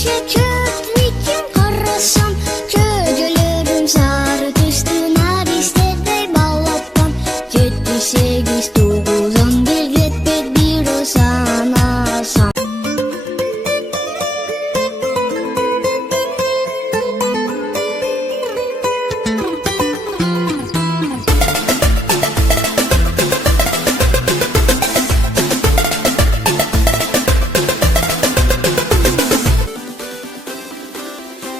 Düşe kötüyken karasam, kögelerim sarı düştü neriste de balaptan. 7, 8, 9, 10, 1, 1 o sana san.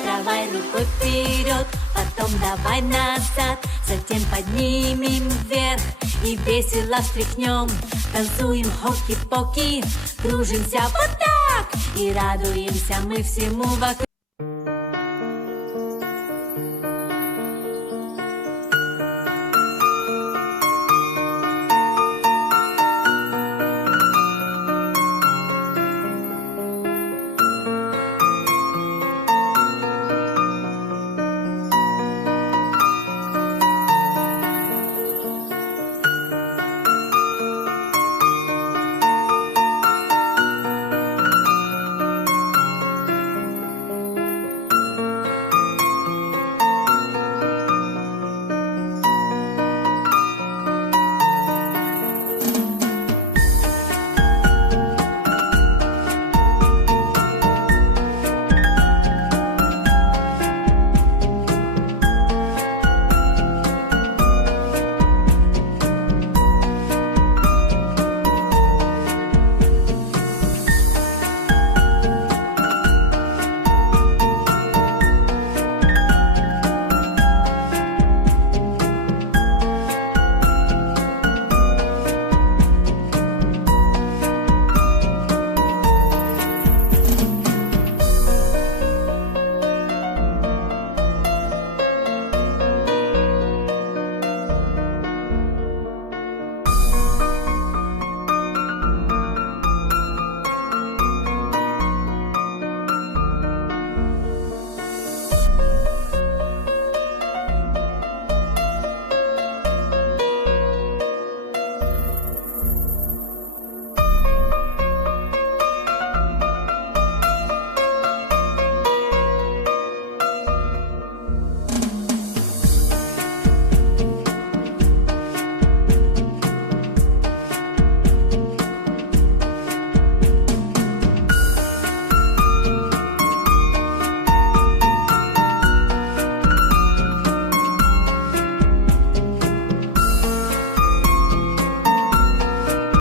Давай рукой вперед, потом давай назад, затем поднимем вверх и весело встряхнем. Танцуем хоки-поки, кружимся вот так и радуемся мы всему вокруг.